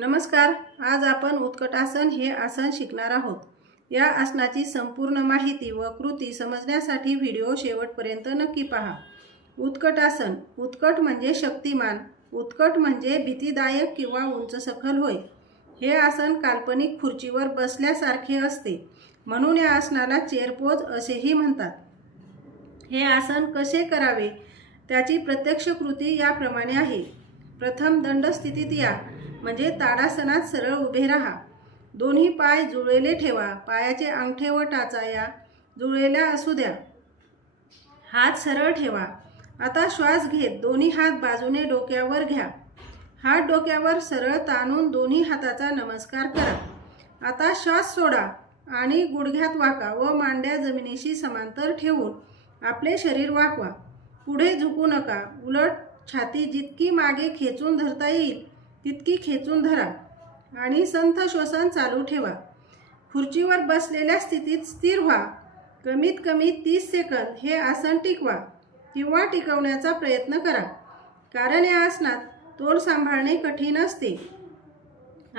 नमस्कार आज आपण उत्कटासन हे आसन शिकणार आहोत. या आसनाची संपूर्ण माहिती व कृती समजण्यासाठी व्हिडिओ शेवटपर्यंत नक्की पहा. उत्कटासन उत्कट म्हणजे शक्तिमान उत्कट म्हणजे भीतीदायक किंवा उंच सखल होय. हे आसन काल्पनिक खुर्चीवर बसल्यासारखे असते. म्हणून या आसनाला चेअरपोज असेही म्हणतात. हे आसन कसे करावे? त्याची प्रत्यक्ष कृती याप्रमाणे आहे. प्रथम दंड स्थितीत या म्हणजे ताडासनात सरळ उभे राहा. दोन्ही पाय जुळलेले ठेवा. पायाचे अंगठे व टाचा या. जुळलेल्या असू द्या. हात सरळ ठेवा. आता श्वास घेत दोन्ही हात बाजूने डोक्यावर घ्या. हात डोक्यावर सरळ ताणून दोन्ही हाताचा नमस्कार करा. आता श्वास सोडा आणि गुडघ्यात वाका व मांड्या जमिनीशी समांतर ठेवून आपले शरीर वाकवा. पुढे झुकू नका. उलट छाती जितकी मागे खेचून धरता येईल तितकी खेचून धरा आणि संथ श्वसन चालू ठेवा. खुर्चीवर बसलेल्या स्थितीत स्थिर व्हा. कमीत कमी तीस सेकंद हे आसन टिकवा किंवा टिकवण्याचा प्रयत्न करा. कारण या आसनात तोल सांभाळणे कठीण असते.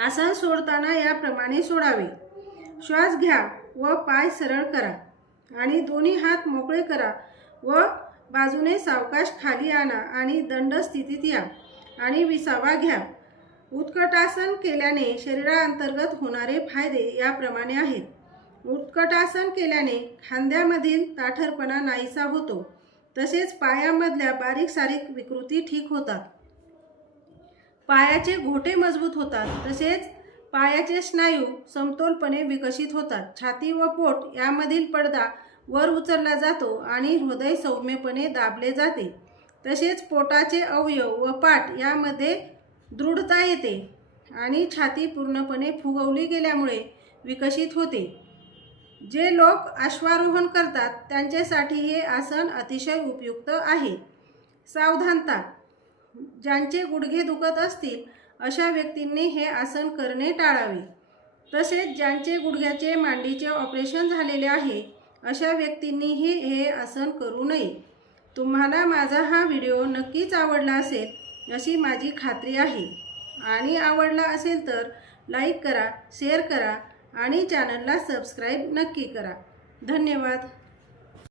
आसन सोडताना याप्रमाणे सोडावे. श्वास घ्या व पाय सरळ करा आणि दोन्ही हात मोकळे करा व बाजूने सावकाश खाली आणा आणि दंड स्थितीत या आणि विसावा घ्या. उत्कटासन केल्याने शरीराअंतर्गत होणारे फायदे याप्रमाणे आहेत. उत्कटासन केल्याने खांद्यामधील ताठरपणा नाहीसा होतो. तसेच पायामधल्या बारीक सारीक विकृती ठीक होतात. पायाचे घोटे मजबूत होतात. तसेच पायाचे स्नायू समतोलपणे विकसित होतात. छाती व पोट यामधील पडदा वर उचलला जातो आणि हृदय सौम्यपणे दाबले जाते. तसेच पोटाचे अवयव व पाठ यामध्ये दृढता येते आणि छाती पूर्णपणे फुगवली गेल्यामुळे विकसित होते. जे लोक अश्वारोहण करतात त्यांच्यासाठी हे आसन अतिशय उपयुक्त आहे. सावधानता ज्यांचे गुडघे दुखत असतील अशा व्यक्तींनी हे आसन करणे टाळावे. तसेच ज्यांचे गुडघ्याचे मांडीचे ऑपरेशन झालेले आहे अशा व्यक्तींनीही हे आसन करू नये. तुम्हाला माझा हा व्हिडिओ नक्कीच आवडला असेल अशी माझी खात्री आहे. आणि आवडला असेल तर लाईक करा शेअर करा आणि चॅनलला सबस्क्राईब नक्की करा. धन्यवाद.